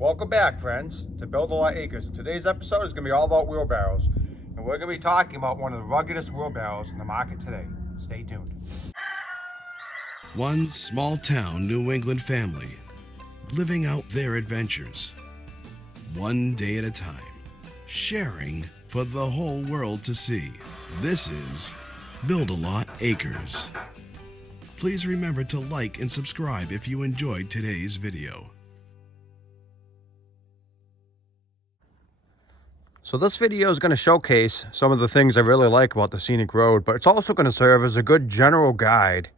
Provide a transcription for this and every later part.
Welcome back, friends, to Build a Lot Acres. Today's episode is going to be all about wheelbarrows, and we're going to be talking about one of the ruggedest wheelbarrows in the market today. Stay tuned. One small town New England family living out their adventures, one day at a time, sharing for the whole world to see. This is Build a Lot Acres. Please remember to like and subscribe if you enjoyed today's video. So this video is going to showcase some of the things I really like about the Scenic Road, but it's also going to serve as a good general guide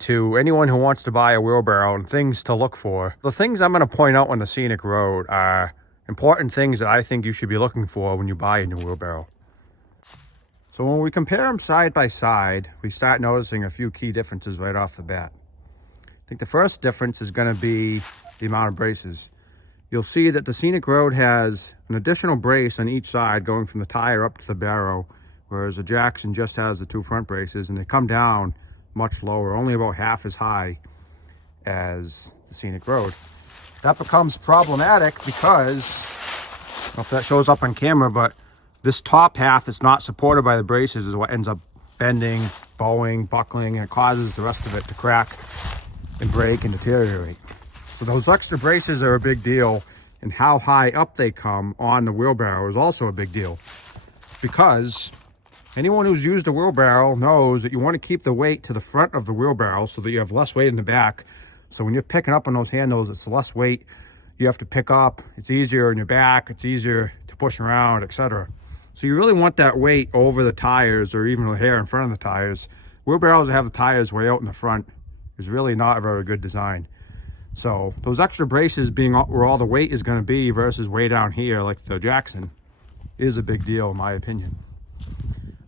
to anyone who wants to buy a wheelbarrow and things to look for. The things I'm going to point out on the Scenic Road are important things that I think you should be looking for when you buy a new wheelbarrow. So when we compare them side by side, we start noticing a few key differences right off the bat. I think the first difference is going to be the amount of braces. You'll see that the Scenic Road has an additional brace on each side going from the tire up to the barrow, whereas the Jackson just has the two front braces, and they come down much lower, only about half as high as the Scenic Road. That becomes problematic because, I don't know if that shows up on camera, but this top half that's not supported by the braces is what ends up bending, bowing, buckling, and it causes the rest of it to crack and break and deteriorate. So those extra braces are a big deal, and how high up they come on the wheelbarrow is also a big deal, because anyone who's used a wheelbarrow knows that you want to keep the weight to the front of the wheelbarrow so that you have less weight in the back. So when you're picking up on those handles, it's less weight you have to pick up. It's easier in your back. It's easier to push around, etc. So you really want that weight over the tires, or even the hair in front of the tires. Wheelbarrows that have the tires way out in the front is really not a very good design. So those extra braces being where all the weight is going to be versus way down here like the Jackson is a big deal in my opinion.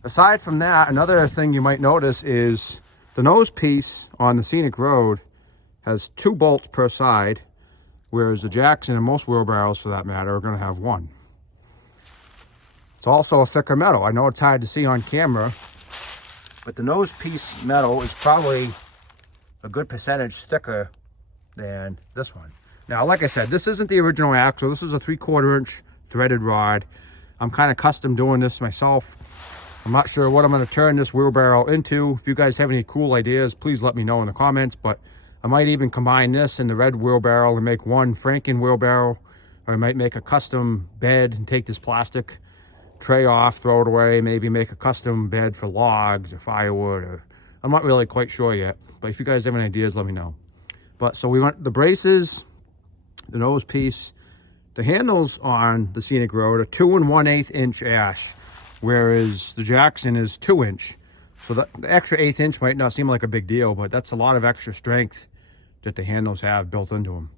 Aside from that, another thing you might notice is the nose piece on the Scenic Road has 2 bolts per side, whereas the Jackson and most wheelbarrows for that matter are going to have 1. It's also a thicker metal. I know it's hard to see on camera, but the nose piece metal is probably a good percentage thicker than this one. Now, like I said, this isn't the original axle. This is a 3/4 inch threaded rod. I'm kind of custom doing this myself. I'm not sure what I'm going to turn this wheelbarrow into. If you guys have any cool ideas, please let me know in the comments, but I might even combine this and the red wheelbarrow and make one Franken wheelbarrow, or I might make a custom bed and take this plastic tray off, throw it away, maybe make a custom bed for logs or firewood, or I'm not really quite sure yet, but if you guys have any ideas, let me know. But so we want the braces, the nose piece. The handles on the Scenic Road are 2 1/8 inch ash, whereas the Jackson is 2 inch. So the extra 1/8 inch might not seem like a big deal, but that's a lot of extra strength that the handles have built into them.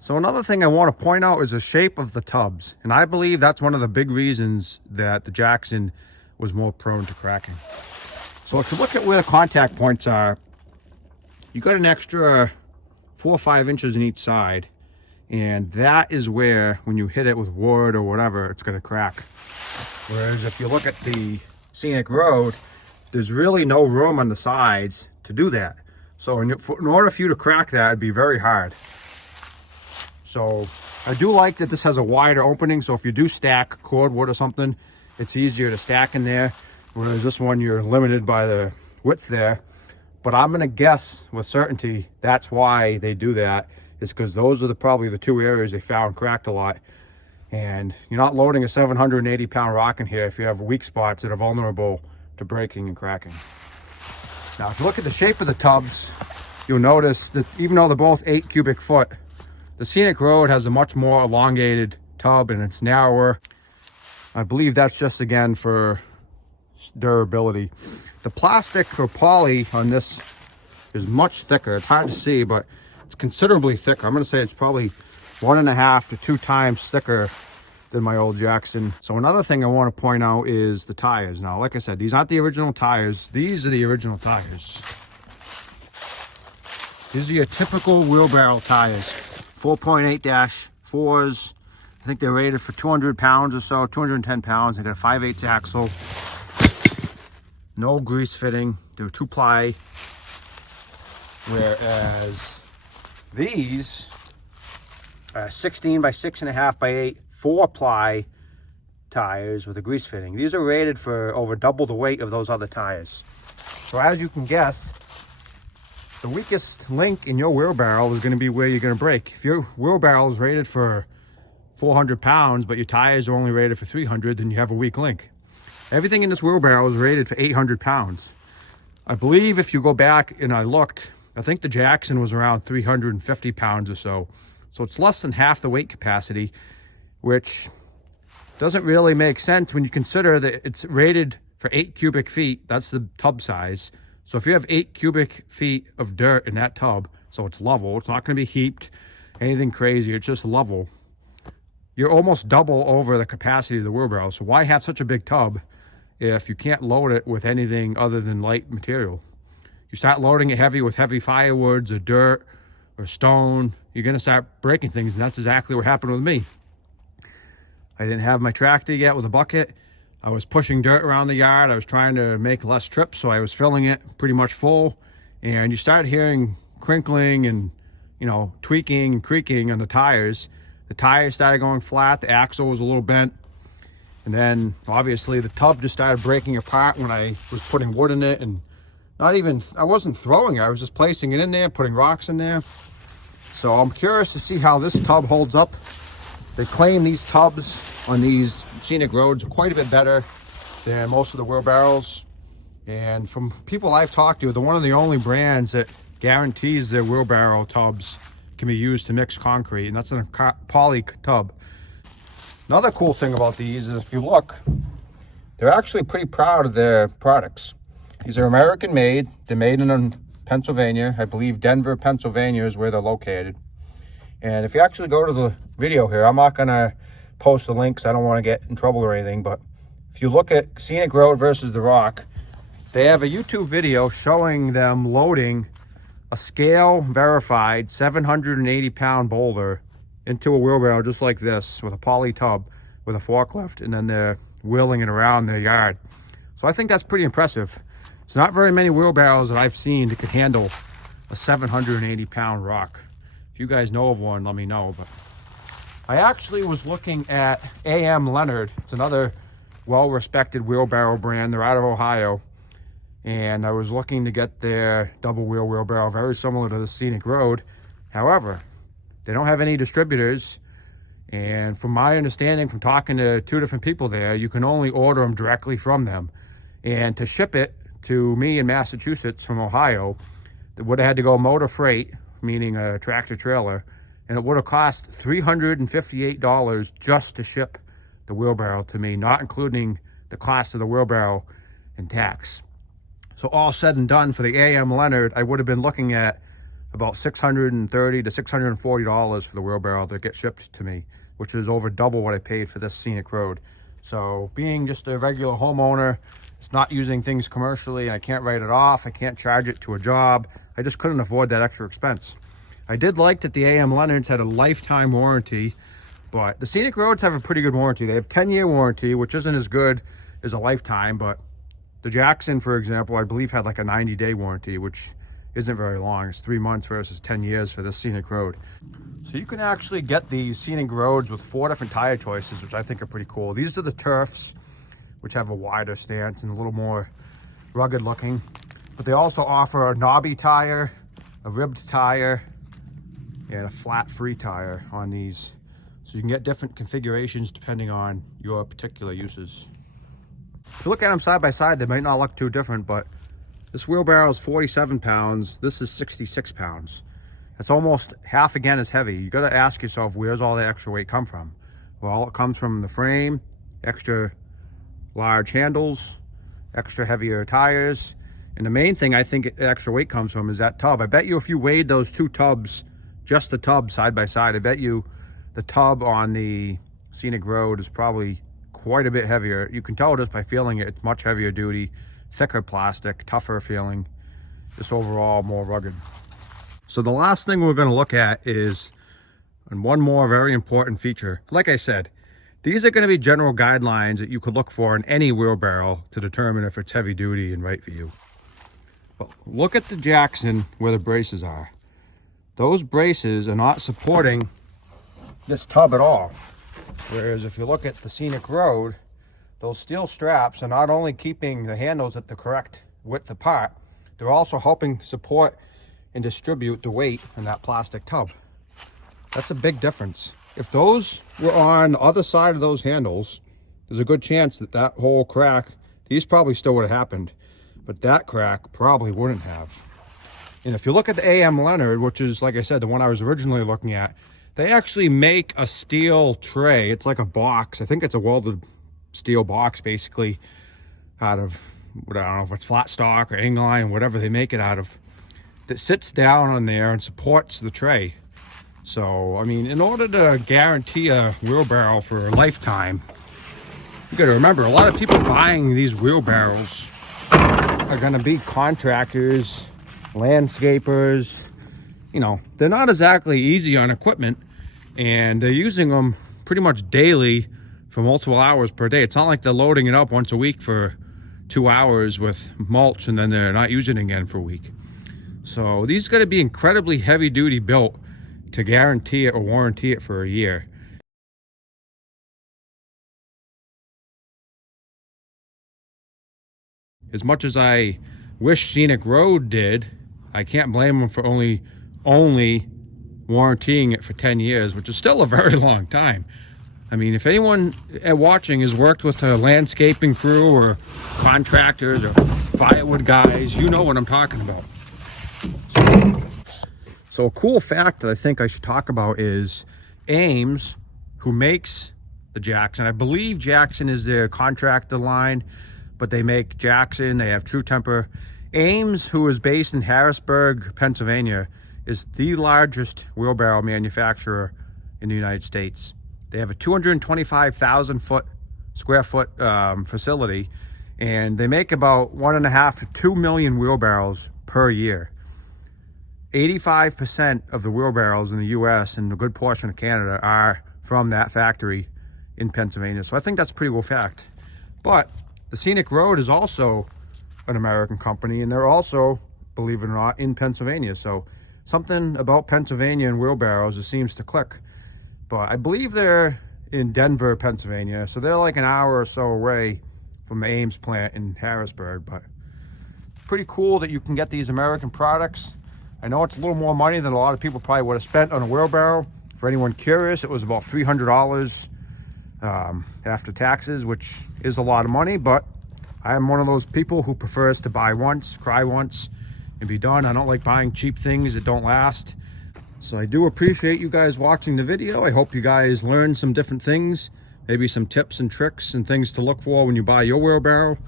So another thing I want to point out is the shape of the tubs. And I believe that's one of the big reasons that the Jackson was more prone to cracking. So if you look at where the contact points are, you got an extra 4 or 5 inches in each side, and that is where, when you hit it with wood or whatever, it's going to crack. Whereas if you look at the Scenic Road, there's really no room on the sides to do that. So in order for you to crack that, it'd be very hard. So I do like that this has a wider opening, so if you do stack cordwood or something, it's easier to stack in there, whereas this one you're limited by the width there. But I'm going to guess with certainty that's why they do that, is because those are probably the 2 areas they found cracked a lot. And you're not loading a 780-pound rock in here if you have weak spots that are vulnerable to breaking and cracking. Now, if you look at the shape of the tubs, you'll notice that even though they're both 8 cubic foot, the Scenic Road has a much more elongated tub and it's narrower. I believe that's just, again, for durability. The plastic or poly on this is much thicker. It's hard to see, but it's considerably thicker. I'm going to say it's probably 1.5 to 2 times thicker than my old Jackson. So another thing I want to point out is the tires. Now, like I said, these aren't the original tires. These are the original tires. These are your typical wheelbarrow tires. 4.8-4s. I think they're rated for 200 pounds or so, 210 pounds. They got a 5/8 axle. No grease fitting. They're 2-ply. Whereas these 16 by 6.5 by 8 4-ply tires with a grease fitting. These are rated for over double the weight of those other tires. So as you can guess, the weakest link in your wheelbarrow is going to be where you're going to brake. If your wheelbarrow is rated for 400 pounds, but your tires are only rated for 300, then you have a weak link. Everything in this wheelbarrow is rated for 800 pounds. I believe if you go back and I looked, I think the Jackson was around 350 pounds or so. So it's less than half the weight capacity, which doesn't really make sense when you consider that it's rated for 8 cubic feet. That's the tub size. So if you have 8 cubic feet of dirt in that tub, so it's level, it's not going to be heaped, anything crazy, it's just level. You're almost double over the capacity of the wheelbarrow. So why have such a big tub if you can't load it with anything other than light material? You start loading it heavy with heavy firewoods or dirt or stone, you're going to start breaking things, and that's exactly what happened with me. I didn't have my tractor yet with a bucket. I was pushing dirt around the yard. I was trying to make less trips, so I was filling it pretty much full. And you start hearing crinkling and, tweaking and creaking on the tires. The tires started going flat. The axle was a little bent. And then, obviously, the tub just started breaking apart when I was putting wood in it. And I wasn't throwing it. I was just placing it in there, putting rocks in there. So I'm curious to see how this tub holds up. They claim these tubs on these scenic roads are quite a bit better than most of the wheelbarrows. And from people I've talked to, they're one of the only brands that guarantees their wheelbarrow tubs can be used to mix concrete, and that's in a poly tub. Another cool thing about these is if you look, they're actually pretty proud of their products. These are American made. They're made in Pennsylvania. I believe Denver, Pennsylvania is where they're located. And if you actually go to the video here, I'm not going to post the links. I don't want to get in trouble or anything. But if you look at Scenic Road versus The Rock, they have a YouTube video showing them loading a scale verified 780-pound boulder into a wheelbarrow just like this with a poly tub with a forklift. And then they're wheeling it around their yard. So I think that's pretty impressive. It's not very many wheelbarrows that I've seen that could handle a 780-pound rock. If you guys know of one, let me know. But I actually was looking at A.M. Leonard. It's another well-respected wheelbarrow brand. They're out of Ohio. And I was looking to get their double wheel wheelbarrow, very similar to the Scenic Road. However, they don't have any distributors. And from my understanding, from talking to 2 different people there, you can only order them directly from them. And to ship it to me in Massachusetts from Ohio, it would have had to go motor freight, meaning a tractor trailer, and it would have cost $358 just to ship the wheelbarrow to me, not including the cost of the wheelbarrow and tax. So all said and done, for the A.M. Leonard, I would have been looking at about $630 to $640 for the wheelbarrow to get shipped to me, which is over double what I paid for this Scenic Road. So being just a regular homeowner, it's not using things commercially, I can't write it off, I can't charge it to a job. I just couldn't afford that extra expense. I did like that the A.M. Leonards had a lifetime warranty, but the Scenic Roads have a pretty good warranty. They have 10-year warranty, which isn't as good as a lifetime, but the Jackson, for example, I believe had like a 90-day warranty, which isn't very long. It's 3 months versus 10 years for this Scenic Road. So you can actually get these Scenic Roads with 4 different tire choices, which I think are pretty cool. These are the Turfs, which have a wider stance and a little more rugged looking. But they also offer a knobby tire, a ribbed tire, and a flat free tire on these. So you can get different configurations depending on your particular uses. If you look at them side by side, they might not look too different, but this wheelbarrow is 47 pounds. This is 66 pounds. It's almost half again as heavy. You got to ask yourself, where's all the extra weight come from? Well, it comes from the frame, extra large handles, extra heavier tires. And the main thing I think the extra weight comes from is that tub. I bet you if you weighed those 2 tubs, just the tub side by side, I bet you the tub on the Scenic Road is probably quite a bit heavier. You can tell just by feeling it. It's much heavier duty, thicker plastic, tougher feeling, just overall more rugged. So the last thing we're going to look at is on one more very important feature. Like I said, these are going to be general guidelines that you could look for in any wheelbarrow to determine if it's heavy duty and right for you. But look at the Jackson where the braces are. Those braces are not supporting this tub at all. Whereas if you look at the Scenic Road, those steel straps are not only keeping the handles at the correct width apart, they're also helping support and distribute the weight in that plastic tub. That's a big difference. If those were on the other side of those handles, there's a good chance that that whole crack, these probably still would have happened, but that crack probably wouldn't have. And if you look at the AM Leonard, which is, like I said, the one I was originally looking at, they actually make a steel tray. It's like a box. I think it's a welded steel box, basically, out of, I don't know if it's flat stock or Ingline, whatever they make it out of, that sits down on there and supports the tray. So, I mean, in order to guarantee a wheelbarrow for a lifetime, you got to remember, a lot of people buying these wheelbarrows are going to be contractors, landscapers. You know, they're not exactly easy on equipment, and they're using them pretty much daily for multiple hours per day. It's not like they're loading it up once a week for 2 hours with mulch and then they're not using it again for a week. So these got to be incredibly heavy duty built to guarantee it or warranty it for a year. As much as I wish Scenic Road did, I can't blame them for only warrantying it for 10 years, which is still a very long time. I mean, if anyone watching has worked with a landscaping crew or contractors or firewood guys, you know what I'm talking about. So a cool fact that I think I should talk about is Ames, who makes the Jackson. I believe Jackson is their contractor line, but they make Jackson, they have True Temper. Ames, who is based in Harrisburg, Pennsylvania, is the largest wheelbarrow manufacturer in the United States. They have a 225,000 square foot facility, and they make about 1.5 to 2 million wheelbarrows per year. 85% of the wheelbarrows in the US and a good portion of Canada are from that factory in Pennsylvania. So I think that's a pretty cool fact. But the Scenic Road is also an American company, and they're also, believe it or not, in Pennsylvania. So something about Pennsylvania and wheelbarrows just seems to click. But I believe they're in Denver, Pennsylvania. So they're like an hour or so away from the Ames plant in Harrisburg. But pretty cool that you can get these American products. I know it's a little more money than a lot of people probably would have spent on a wheelbarrow. For anyone curious, it was about $300 after taxes, which is a lot of money, but I am one of those people who prefers to buy once, cry once, and be done. I don't like buying cheap things that don't last. So I do appreciate you guys watching the video. I hope you guys learned some different things, maybe some tips and tricks and things to look for when you buy your wheelbarrow.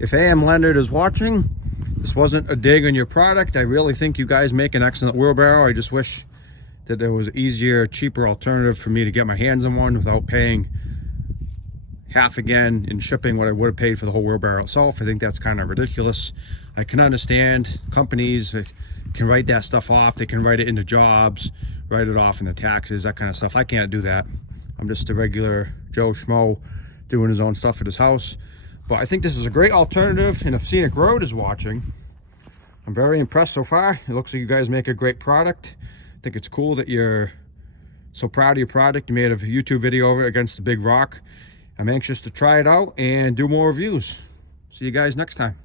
If AM Leonard is watching, this wasn't a dig on your product. I really think you guys make an excellent wheelbarrow. I just wish that there was an easier, cheaper alternative for me to get my hands on one without paying half again in shipping what I would have paid for the whole wheelbarrow itself. I think that's kind of ridiculous. I can understand companies can write that stuff off. They can write it into jobs, write it off into taxes, that kind of stuff. I can't do that. I'm just a regular Joe Schmo doing his own stuff at his house. But I think this is a great alternative, and if Scenic Road is watching, I'm very impressed so far. It looks like you guys make a great product. I think it's cool that you're so proud of your product. You made a YouTube video over it against the big rock. I'm anxious to try it out and do more reviews. See you guys next time.